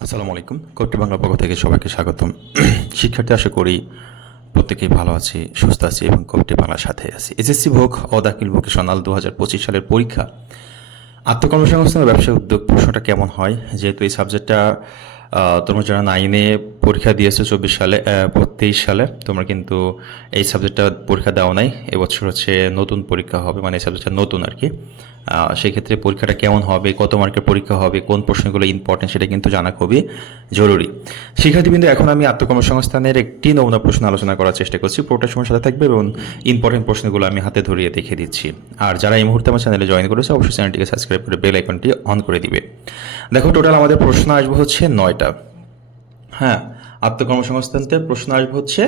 আসসালামু আলাইকুম। কোটি বাংলা পক্ষ থেকে সবাইকে স্বাগতম। শিক্ষার্থী, আশা করি প্রত্যেকেই ভালো আছি, সুস্থ আছি এবং কোটি বাংলার সাথে আছি। এসএসসি ভোগ ও দাখিল ভোকেশনাল দু হাজার পঁচিশ সালের পরীক্ষা। আত্মকর্মসংস্থান ও ব্যবসা উদ্যোগ প্রশ্নটা কেমন হয়? যেহেতু এই সাবজেক্টটা তোমরা যারা নাইনে পরীক্ষা দিয়েছ চব্বিশ সালে তেইশ সালে। তোমরা কিন্তু এই সাবজেক্টটা পরীক্ষা দাও নাই। এবছর হচ্ছে নতুন পরীক্ষা হবে মানে এই সাবজেক্টটা নতুন আর কি। সেক্ষেত্রে পরীক্ষাটা কেমন হবে, কত মার্কের পরীক্ষা হবে, কোন প্রশ্নগুলো ইম্পর্টেন্ট সেটা কিন্তু জানা খুবই জরুরি। শিক্ষার্থীবৃন্দ, এখন আমি আত্মকর্মসংস্থানের একটি নমুনা প্রশ্ন আলোচনা করার চেষ্টা করছি। পুরোটা সময় সাথে থাকবে এবং ইম্পর্টেন্ট প্রশ্নগুলো আমি হাতে ধরিয়ে দেখে দিচ্ছি। আর যারা এই মুহূর্তে আমার চ্যানেলে জয়েন করেছে, অবশ্যই চ্যানেলটিকে সাবস্ক্রাইব করে বেল আইকনটি অন করে দিবে। দেখো টোটাল আমাদের প্রশ্ন আসবে হচ্ছে নয়টা। হ্যাঁ আত্মকর্মসংস্থানতে প্রশ্ন আসবে হচ্ছে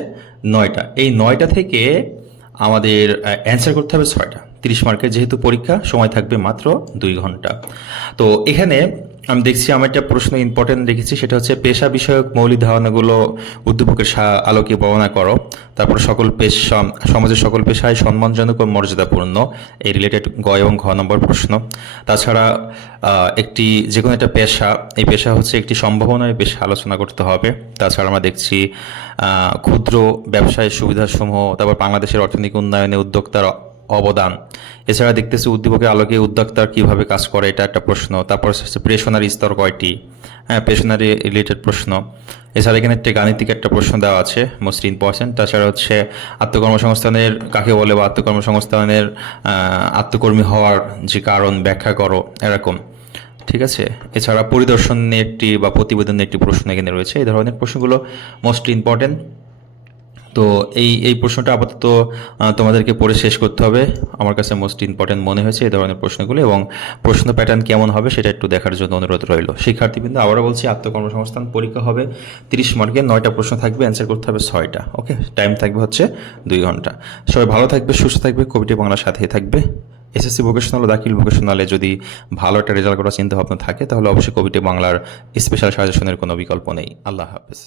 নয়টা। এই নয়টা থেকে আমাদের অ্যান্সার করতে হবে ছয়টা। তিরিশ মার্কের যেহেতু পরীক্ষা, সময় থাকবে মাত্র দুই ঘণ্টা। তো এখানে আমি দেখছি আমার একটা প্রশ্ন ইম্পর্টেন্ট রেখেছি সেটা হচ্ছে পেশা বিষয়ক মৌলিক ধারণাগুলো উদ্দীপকের আলোকে বর্ণনা করো। তারপর সকল পেশা, সমাজের সকল পেশায় সম্মানজনক ও মর্যাদাপূর্ণ। এই রিলেটেড গ এবং ঘ নম্বর প্রশ্ন। তাছাড়া একটি যে কোনো একটা পেশা, এই পেশা হচ্ছে একটি সম্ভাবনায় পেশা আলোচনা করতে হবে। তাছাড়া আমরা দেখছি ক্ষুদ্র ব্যবসায় সুবিধাসমূহ, তারপর বাংলাদেশের অর্থনৈতিক উন্নয়নে উদ্যোক্তার অবদান। এছাড়া দেখতেছি উদ্দীপকের আলোকে উদ্যোক্তার কীভাবে কাজ করে, এটা একটা প্রশ্ন। তারপর হচ্ছে প্রেশনারি স্তর কয়টি? হ্যাঁ প্রেশনারি রিলেটেড প্রশ্ন। এছাড়া এখানে একটা গাণিতিক একটা প্রশ্ন দেওয়া আছে মোস্ট ইম্পর্টেন্ট তাছাড়া হচ্ছে আত্মকর্মসংস্থানের, কাকে বলে বা আত্মকর্মসংস্থানের আত্মকর্মী হওয়ার যে কারণ ব্যাখ্যা করো, এরকম। ঠিক আছে? এছাড়া পরিদর্শনে একটি বা প্রতিবেদনে একটি প্রশ্ন এখানে রয়েছে। এই ধরনের প্রশ্নগুলো মোস্ট ইম্পর্টেন্ট তো এই এই প্রশ্নটা আপাতত তোমাদেরকে পড়ে শেষ করতে হবে। আমার কাছে মোস্ট ইম্পর্টেন্ট মনে হয়েছে এই ধরনের প্রশ্নগুলো এবং প্রশ্ন প্যাটার্ন কেমন হবে সেটা একটু দেখার জন্য অনুরোধ রইল। শিক্ষার্থীবৃন্দ, আবারও বলছি, আত্মকর্মসংস্থান পরীক্ষা হবে তিরিশ মার্কের, নয়টা প্রশ্ন থাকবে অ্যান্সার করতে হবে ছয়টা ওকে টাইম থাকবে হচ্ছে দুই ঘণ্টা। সবাই ভালো থাকবে, সুস্থ থাকবে, কবিটি বাংলার সাথেই থাকবে। এসএসসি ভোকেশনাল ও দাখিল ভোকেশনালে যদি ভালো একটা রেজাল্ট করার চিন্তা ভাবনা থাকে, তাহলে অবশ্যই কবিটি বাংলার স্পেশাল সাজেশনের কোনো বিকল্প নেই। আল্লাহ হাফেজ।